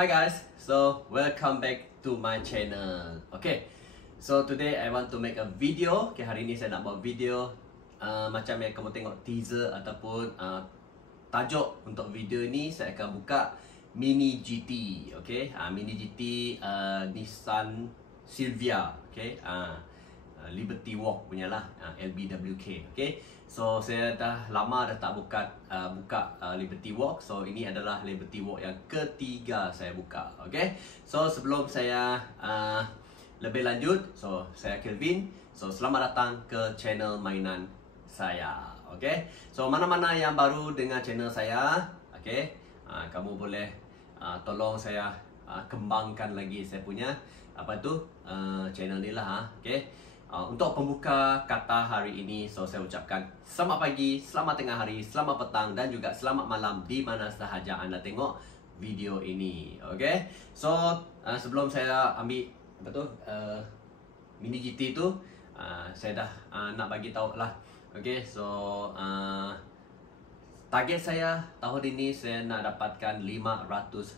Hi guys, so welcome back to my channel. Okay, so today I want to make a video. Okay, hari ni saya nak buat video macam yang kamu tengok teaser ataupun tajuk untuk video ni. Saya akan buka Mini GT. Okay, Mini GT Nissan Silvia. Okay, Liberty Walk punya lah, LBWK. Okay, so saya dah lama dah tak buka Liberty Walk. So ini adalah Liberty Walk yang ketiga saya buka. Okay, so sebelum saya lebih lanjut, so saya Kelvin. So selamat datang ke channel mainan saya. Okay, so mana-mana yang baru dengan channel saya, okay, kamu boleh tolong saya kembangkan lagi saya punya channel ni lah. Okay. Untuk pembuka kata hari ini, so saya ucapkan selamat pagi, selamat tengah hari, selamat petang dan juga selamat malam di mana sahaja anda tengok video ini. Okay, so sebelum saya ambil Mini GT tu, saya dah nak bagi tahu lah. Okay, so target saya tahun ini saya nak dapatkan 500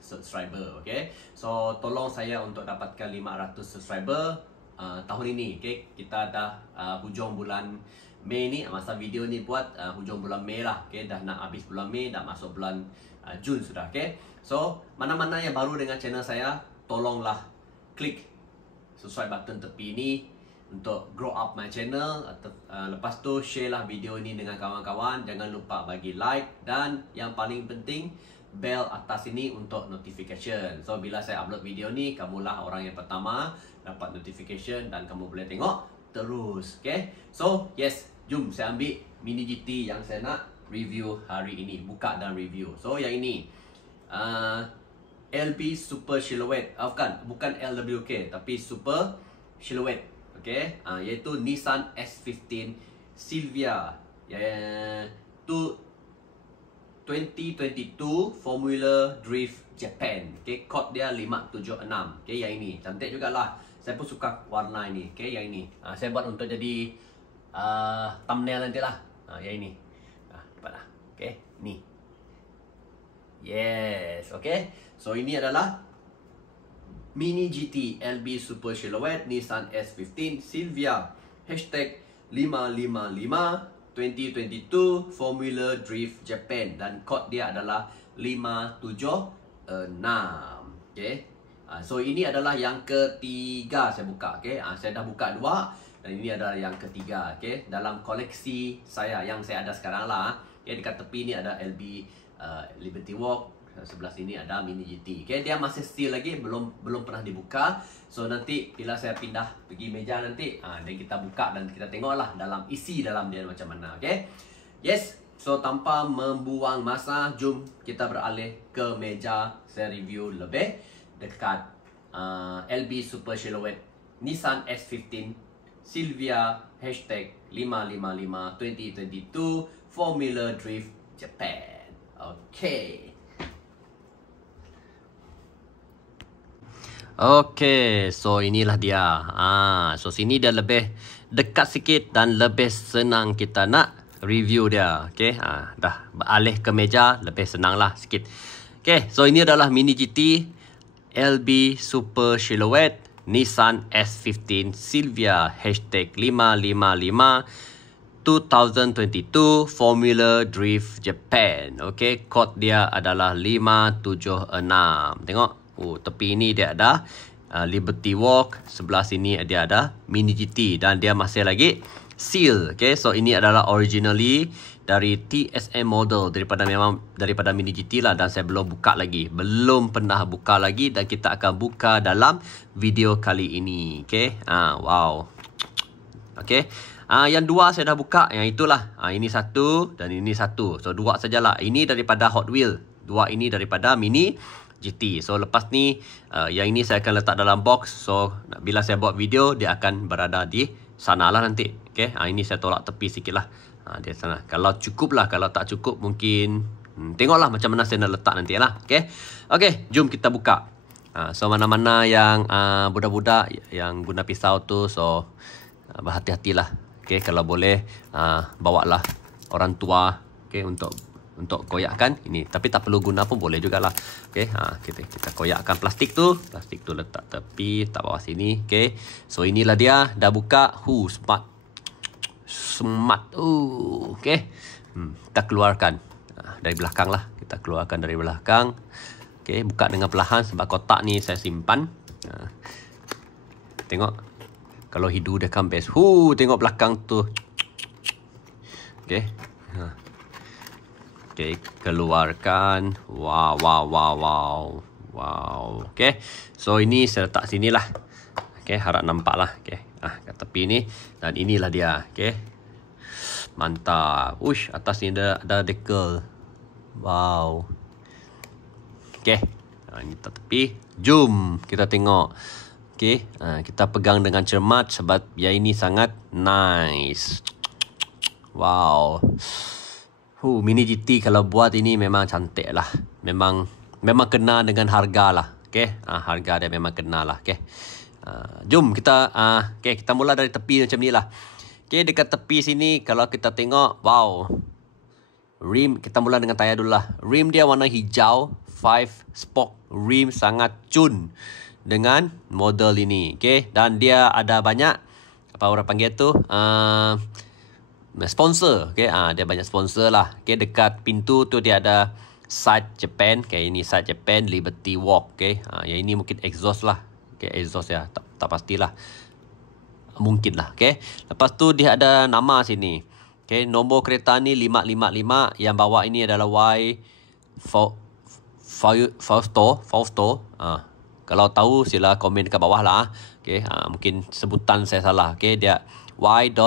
subscriber. Okay, so tolong saya untuk dapatkan 500 subscriber tahun ini. Okay, kita dah hujung bulan Mei ni, masa video ni buat hujung bulan Mei lah. Okay, dah nak habis bulan Mei, dah masuk bulan Jun sudah. Okay, so mana-mana yang baru dengan channel saya, tolonglah klik subscribe button tepi ni untuk grow up my channel. Lepas tu share lah video ni dengan kawan-kawan. Jangan lupa bagi like dan yang paling penting bell atas ini untuk notification. So bila saya upload video ni, kamulah orang yang pertama dapat notification dan kamu boleh tengok terus. Okay, so yes, jom saya ambil Mini GT yang saya nak review hari ini, buka dan review. So yang ini LB Super Silhouette, bukan LWK tapi Super Silhouette. Okay, iaitu Nissan S15 Silvia tu 2022 Formula Drift Japan. Okay, code dia 576. Okay, yang ini cantik jugalah. Saya pun suka warna ini. Okay, yang ini saya buat untuk jadi thumbnail nanti lah. Yang ini dapat lah. Okay, ni. Yes. Okay, so ini adalah Mini GT LB Super Silhouette Nissan S15 Silvia #555 2022 Formula Drift Japan dan kod dia adalah 576. Okay, so ini adalah yang ketiga saya buka. Okay, saya dah buka dua dan ini adalah yang ketiga. Okay, dalam koleksi saya yang saya ada sekarang lah. Okay, dekat tepi ni ada LB Liberty Walk, sebelah sini ada Mini GT. Okay, dia masih still lagi, belum pernah dibuka. So nanti bila saya pindah pergi meja nanti, dan kita buka dan kita tengoklah dalam isi dalam dia macam mana. Okay, yes. So tanpa membuang masa, jom kita beralih ke meja saya review lebih dekat LB Super Silhouette Nissan S15 Silvia #555 2022 Formula Drift Japan. Okay. Okay, so inilah dia. So sini dia lebih dekat sikit dan lebih senang kita nak review dia. Okay, dah beralih ke meja, lebih senang lah sikit. Okay, so ini adalah Mini GT LB Super Silhouette Nissan S15 Silvia #555 2022 Formula Drift Japan. Okay, kod dia adalah 576. Tengok. Tepi ini dia ada Liberty Walk, sebelah sini dia ada Mini GT dan dia masih lagi seal. Okay, so ini adalah originally dari TSM model, daripada Mini GT lah, dan saya belum buka lagi, belum pernah buka lagi dan kita akan buka dalam video kali ini. Okay, wow. Okay, yang dua saya dah buka, yang itulah ini satu dan ini satu, so dua sajalah. Ini daripada Hot Wheels, dua ini daripada Mini GT. So lepas ni yang ini saya akan letak dalam box. So bila saya buat video, dia akan berada di sana lah nanti. Okay, ini saya tolak tepi sikit lah, di sana. Kalau cukup lah, kalau tak cukup mungkin tengoklah macam mana saya nak letak nanti lah. Okay, okay, jom kita buka. So mana-mana yang budak-budak yang guna pisau tu, so berhati-hatilah. Okay, kalau boleh bawalah orang tua, okay, untuk untuk koyakkan ini, tapi tak perlu guna pun boleh jugalah. Okey, kita koyakkan plastik tu letak tepi, tak bawah sini. Okey, so inilah dia dah buka. Smart. Okey, kita keluarkan dari belakang lah, dari belakang. Okey, buka dengan perlahan sebab kotak ni saya simpan. Tengok kalau hidu dia kempes. Tengok belakang tu. Okey. Okey, keluarkan. Wow. Okey. So ini saya letak sini lah. Okey, harap nampak lah. Okey. Kat tepi ni, dan inilah dia. Okey. Mantap. Atas ni ada decal. Wow. Okey. Ini tak tepi. Jom kita tengok. Okey, kita pegang dengan cermat sebab yang ini sangat nice. Wow. Mini GT kalau buat ini memang cantik lah. Memang kena dengan harga lah. Okey, harga dia memang kena lah. Okey. Jom kita kita mula dari tepi macam ni lah. Okey, dekat tepi sini kalau kita tengok, wow. Rim, kita mula dengan tayar dulu lah. Rim dia warna hijau, 5 spoke rim, sangat cun dengan model ini. Okey, dan dia ada banyak apa orang panggil tu sponsor. Okey, dia banyak sponsor lah. Okey, dekat pintu tu dia ada side Japan. Okey, ini side Japan Liberty Walk. Okey, yang ini mungkin exhaust lah. Okey, exhaust ya, tak pastilah. Mungkin lah. Okey, lepas tu dia ada nama sini. Okey, nombor kereta ni 555, yang bawah ini adalah Y Fausto. Kalau tahu sila komen dekat bawah lah. Okey, mungkin sebutan saya salah. Okey, dia Y.Fausto.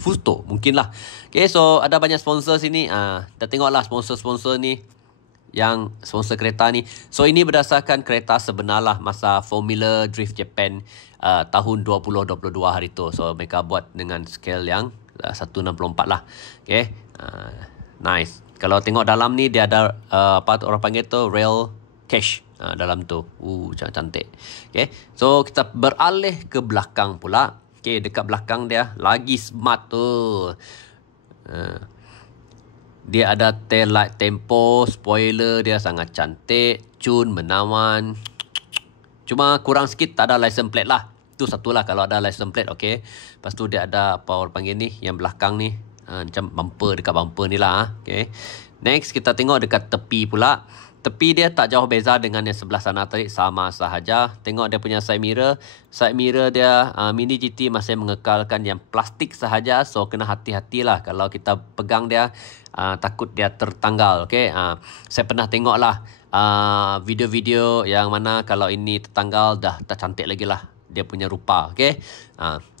Fusto mungkin lah. Okey, so ada banyak sponsor sini. Kita tengoklah sponsor ni, yang sponsor kereta ni. So ini berdasarkan kereta sebenar lah masa Formula Drift Japan tahun 2022 hari tu. So mereka buat dengan scale yang 164 lah. Okay, nice. Kalau tengok dalam ni dia ada apa orang panggil tu, rail cache dalam tu. Cantik. Okay, so kita beralih ke belakang pula. Okay, dekat belakang dia lagi smart tu. Dia ada tail light tempo, spoiler dia sangat cantik, cun, menawan. Cuma kurang sikit tak ada license plate lah. Itu satulah kalau ada license plate. Okay, lepas tu dia ada apa orang panggil ni, yang belakang ni, macam bumper, dekat bumper ni lah. Okay, next kita tengok dekat tepi pula. Tepi dia tak jauh beza dengan yang sebelah sana tadi, sama sahaja. Tengok dia punya side mirror. Side mirror dia Mini GT masih mengekalkan yang plastik sahaja. So kena hati-hatilah kalau kita pegang dia, takut dia tertanggal. Okay, saya pernah tengok lah video-video yang mana kalau ini tertanggal dah tak cantik lagi lah dia punya rupa. Okay,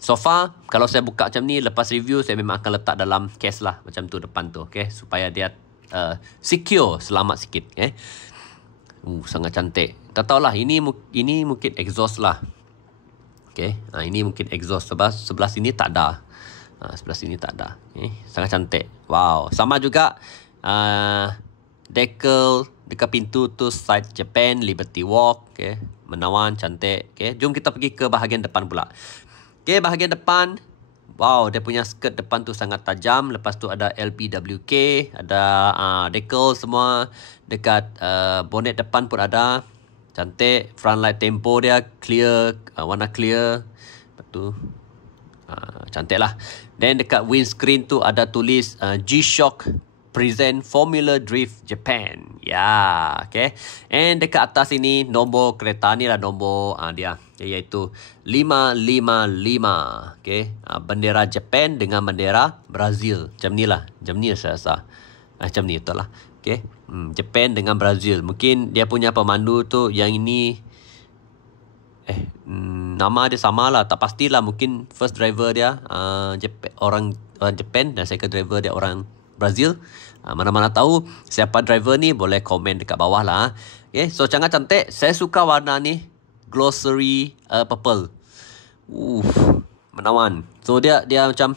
so far kalau saya buka macam ni, lepas review saya memang akan letak dalam case lah macam tu depan tu. Okay, supaya dia secure, selamat sikit. Okay, sangat cantik. Tak tahulah, ini mungkin exhaust lah. Okay, ini mungkin exhaust sebab sebelah sini tak ada. Sebelah sini tak ada. Okay, sangat cantik. Wow, sama juga decal dekat pintu tu side Japan Liberty Walk. Okay, menawan, cantik. Okay, jom kita pergi ke bahagian depan pula. Okay, bahagian depan, wow, dia punya skirt depan tu sangat tajam. Lepas tu ada LPWK, ada decal semua. Dekat bonnet depan pun ada. Cantik. Front light tempo dia clear, warna clear. Lepas tu cantik lah. Then dekat windscreen tu ada tulis G-Shock present Formula Drift Japan. Ya, okay. And dekat atas ini nombor kereta ni lah nombor dia, iaitu 555. Okay, bendera Japan dengan bendera Brazil. Macam ni lah. Macam ni saya rasa. Macam ni betul lah. Okay, Japan dengan Brazil. Mungkin dia punya pemandu tu yang ini nama dia sama lah, tak pastilah. Mungkin first driver dia orang Japan dan second driver dia orang Brazil. Mana-mana tahu siapa driver ni, boleh komen dekat bawah lah. Okay, so sangat cantik. Saya suka warna ni, glossary purple. Menawan. So dia macam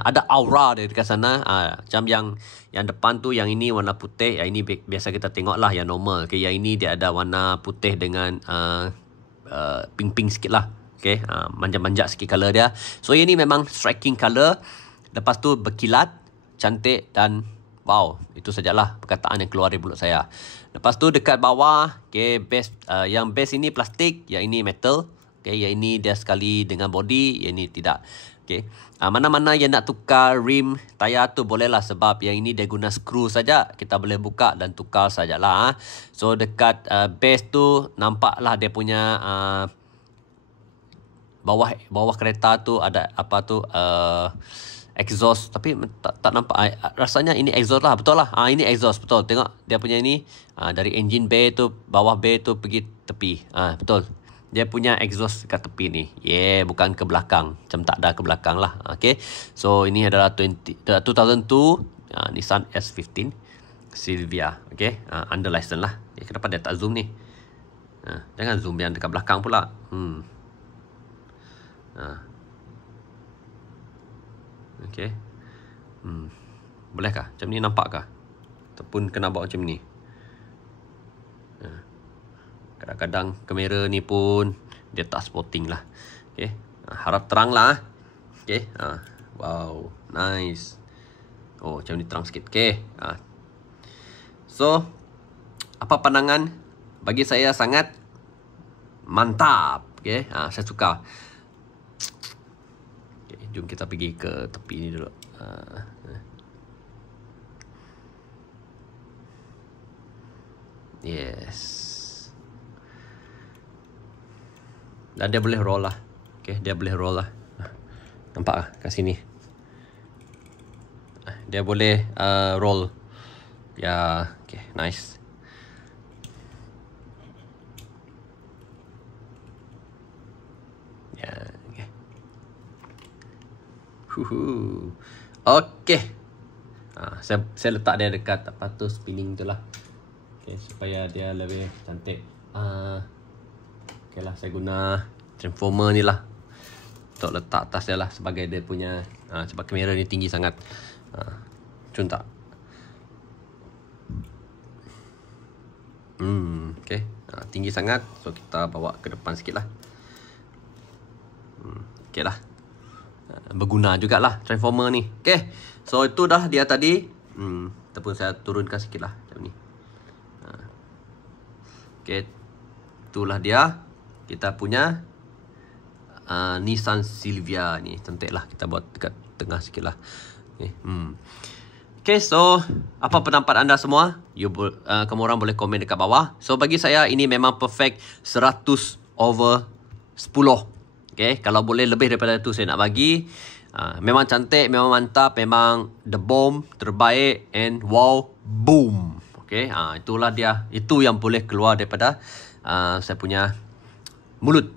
ada aura dia dekat sana. Macam yang depan tu, yang ini warna putih. Yang ini biasa kita tengok lah, yang normal. Okay, yang ini dia ada warna putih dengan pink-pink sikit lah. Okay, manja-manja sikit color dia. So ini memang striking color. Lepas tu berkilat, cantik dan wow, itu sajalah perkataan yang keluar dari mulut saya. Lepas tu dekat bawah, okay, base, yang base ini plastik, yang ini metal. Okay, yang ini dia sekali dengan body, yang ini tidak. Okay, mana-mana yang nak tukar rim tayar tu bolehlah, sebab yang ini dia guna skru saja. Kita boleh buka dan tukar sajalah. So dekat base tu nampaklah dia punya bawah kereta tu ada apa tu exhaust, tapi tak nampak. Rasanya ini exhaust lah, betul lah. Ini exhaust, betul. Tengok dia punya ini dari engine bay tu, bawah bay tu pergi tepi. Betul. Dia punya exhaust kat tepi ni. Bukan ke belakang. Macam tak ada ke belakang lah. Okay. So ini adalah 2002 Nissan S15 Silvia. Okay. Under license lah. Kenapa dia tak zoom ni? Jangan zoom yang dekat belakang pula. Okay. Bolehkah? Macam ni nampakkah? Ataupun kena bawa macam ni? Kadang-kadang kamera ni pun dia tak spotting lah. Okay. Harap terang lah. Okay. Wow. Nice. Oh, macam ni terang sikit. Okay. So, apa pandangan? Bagi saya sangat mantap. Okay. Saya suka. Jom kita pergi ke tepi ni dulu. Yes. Dan dia boleh roll lah. Okay, dia boleh roll lah. Nampak lah kat sini. Dia boleh roll. Ya, okay, nice. Okay. Saya letak dia dekat apa tu spinning tu lah. Okay, supaya dia lebih cantik. Okay lah, saya guna transformer ni lah untuk letak atas dia lah, sebagai dia punya sebab kamera ni tinggi sangat. Cun tak? Okay. Tinggi sangat, so kita bawa ke depan sikit lah. Okay lah. Berguna jugalah transformer ni. Okay. So itu dah dia tadi. Ataupun saya turunkan sikit lah macam ni. Okay. Itulah dia. Kita punya Nissan Silvia ni. Cantik lah. Kita buat dekat tengah sikit lah. Okay. Okay, so apa pendapat anda semua? Kamu orang boleh komen dekat bawah. So bagi saya ini memang perfect 100/10. Okay, kalau boleh lebih daripada itu saya nak bagi. Memang cantik, memang mantap, memang the bomb, terbaik, and wow, boom. Okay, itulah dia. Itu yang boleh keluar daripada saya punya mulut.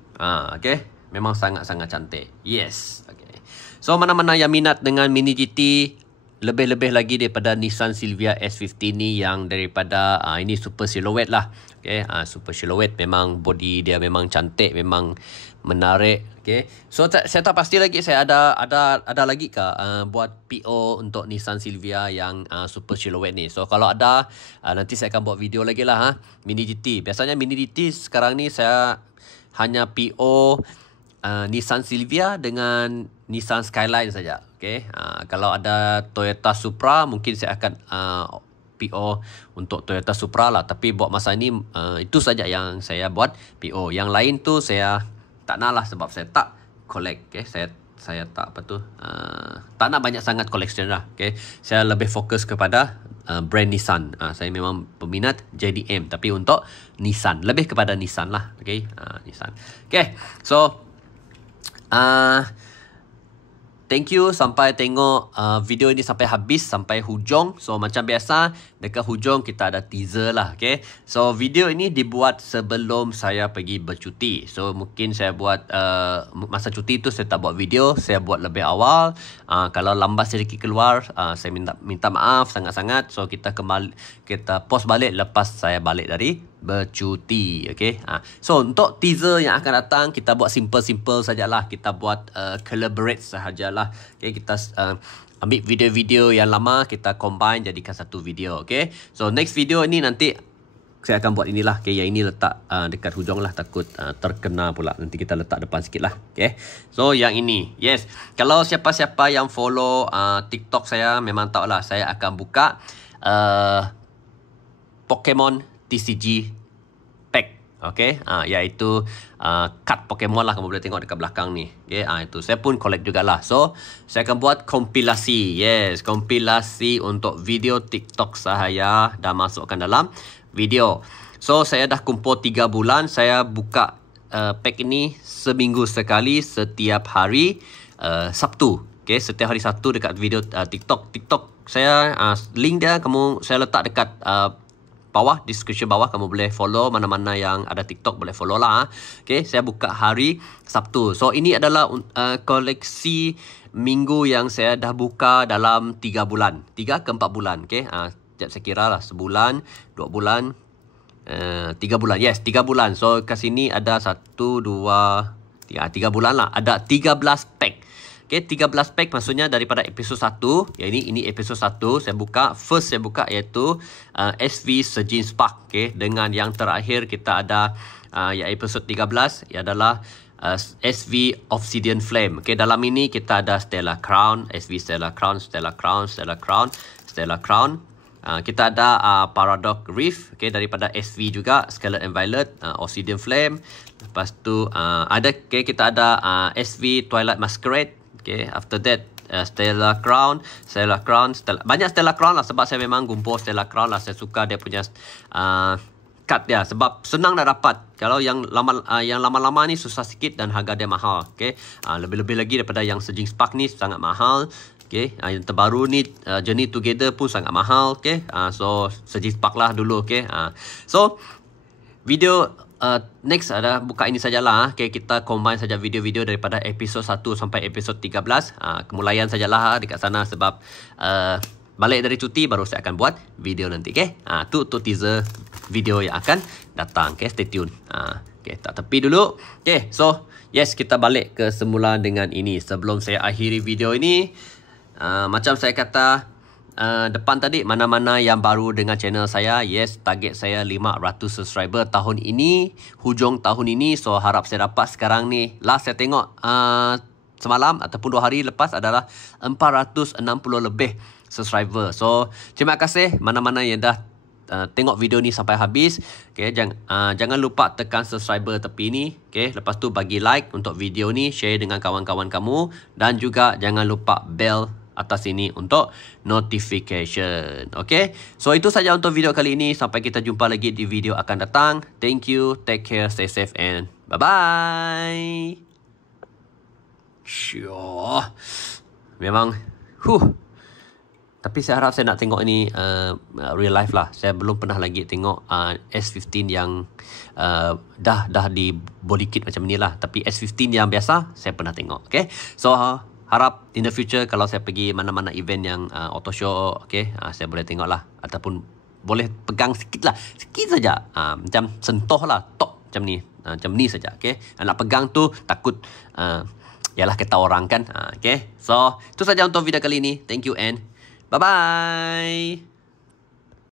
Okay, memang sangat-sangat cantik. Yes. Okay. So mana-mana yang minat dengan Mini GT, lebih-lebih lagi daripada Nissan Silvia S15 ni, yang daripada ini super silhouette lah. Okay, super silhouette, memang body dia memang cantik, memang menarik. Okay, so saya tak pasti lagi saya ada lagi ke buat PO untuk Nissan Silvia yang super silhouette ni. So kalau ada, nanti saya akan buat video lagi lah. Mini GT, biasanya Mini GT sekarang ni saya hanya PO Nissan Silvia dengan Nissan Skyline saja. Okay, kalau ada Toyota Supra, mungkin saya akan PO untuk Toyota Supra lah. Tapi buat masa ni itu saja yang saya buat PO. Yang lain tu saya tak nak lah, sebab saya tak collect. Okay, saya tak apa tu tak nak banyak sangat collection lah. Okay, saya lebih fokus kepada brand Nissan. Saya memang peminat JDM, tapi untuk Nissan, lebih kepada Nissan lah. Okay, Nissan. Okay, so thank you sampai tengok video ini sampai habis, sampai hujung. So macam biasa, dekat hujung kita ada teaser lah. Okay, so video ini dibuat sebelum saya pergi bercuti. So mungkin saya buat masa cuti tu saya tak buat video, saya buat lebih awal. Kalau lambat sedikit keluar, saya minta maaf sangat-sangat. So kita post balik lepas saya balik dari bercuti. Okay, so untuk teaser yang akan datang, kita buat simple sajalah. Kita buat collaborate sahajalah. Okay, kita ambil video-video yang lama, kita combine jadikan satu video. Okay, so next video ni nanti saya akan buat inilah. Okay, yang ini letak dekat hujung lah, takut terkena pula. Nanti kita letak depan sikit lah. Okay, so yang ini, yes. Kalau siapa-siapa yang follow TikTok saya memang tahu lah, saya akan buka Pokemon TCG pack. Okay, iaitu card Pokemon lah, kamu boleh tengok dekat belakang ni. Okay, itu saya pun collect jugalah. So saya akan buat kompilasi. Yes, kompilasi untuk video TikTok saya dah masukkan dalam video. So saya dah kumpul 3 bulan. Saya buka pack ini seminggu sekali, setiap hari Sabtu. Okay, setiap hari Sabtu dekat video TikTok saya, link dia saya letak dekat bawah, description bawah. Kamu boleh follow, mana-mana yang ada TikTok boleh follow lah. Okay, saya buka hari Sabtu. So ini adalah koleksi minggu yang saya dah buka dalam 3 bulan, 3 ke 4 bulan. Okay, saya kira lah sebulan, 2 bulan, 3 bulan. Yes, 3 bulan. So kat sini ada 1, 2, 3 bulan lah. Ada 13 pack. Okay, 13 pack maksudnya daripada episod 1. Ya, ini episod 1 saya buka. First saya buka iaitu SV Surging Spark. Okay, dengan yang terakhir kita ada ya episod 13 ia adalah SV Obsidian Flame. Okay, dalam ini kita ada Stellar Crown, SV Stellar Crown, Stellar Crown, Stellar Crown, Stellar Crown. Kita ada Paradox Rift, okay, daripada SV juga, Scarlet and Violet, Obsidian Flame. Lepas tu kita ada SV Twilight Masquerade. Okay, after that Stellar Crown, banyak Stellar Crown lah, sebab saya memang kumpul Stellar Crown lah. Saya suka dia punya card dia, sebab senang dah dapat. Kalau yang lama-lama ni susah sikit dan harga dia mahal. Okay, lebih-lebih lagi daripada yang Surging Spark ni sangat mahal. Okay, yang terbaru ni Journey Together pun sangat mahal. Okay, so Surging Spark lah dulu. Okay, so video next ada buka ini sajalah. Okay, kita combine saja video-video daripada episod 1 sampai episod 13. Kemulayan sajalah dekat sana, sebab balik dari cuti baru saya akan buat video nanti. Okay, tu teaser video yang akan datang. Okay, stay tune. Okay, tak tepi dulu. Okay, so yes, kita balik ke semula dengan ini. Sebelum saya akhiri video ini, macam saya kata depan tadi, mana-mana yang baru dengan channel saya, yes, target saya 500 subscriber tahun ini, hujung tahun ini. So harap saya dapat sekarang ni. Last saya tengok semalam ataupun 2 hari lepas adalah 460 lebih subscriber. So terima kasih mana-mana yang dah tengok video ni sampai habis. Okay, jangan lupa tekan subscriber tepi ni. Okay, lepas tu bagi like untuk video ni, share dengan kawan-kawan kamu, dan juga jangan lupa bell atas sini untuk notification. Okay, so itu saja untuk video kali ini. Sampai kita jumpa lagi di video akan datang. Thank you, take care, stay safe, and bye-bye. Syuh, memang tapi saya harap saya nak tengok ini real life lah. Saya belum pernah lagi tengok S15 yang dah di body kit macam ni lah. Tapi S15 yang biasa saya pernah tengok. Okay, so harap in the future kalau saya pergi mana-mana event yang auto show, okay, saya boleh tengok lah, ataupun boleh pegang sikit lah, sikit saja, macam sentuh lah, tok macam ni saja. Okay, nak pegang tu takut yalah kata orang kan. Okay, so itu saja untuk video kali ini. Thank you and bye-bye.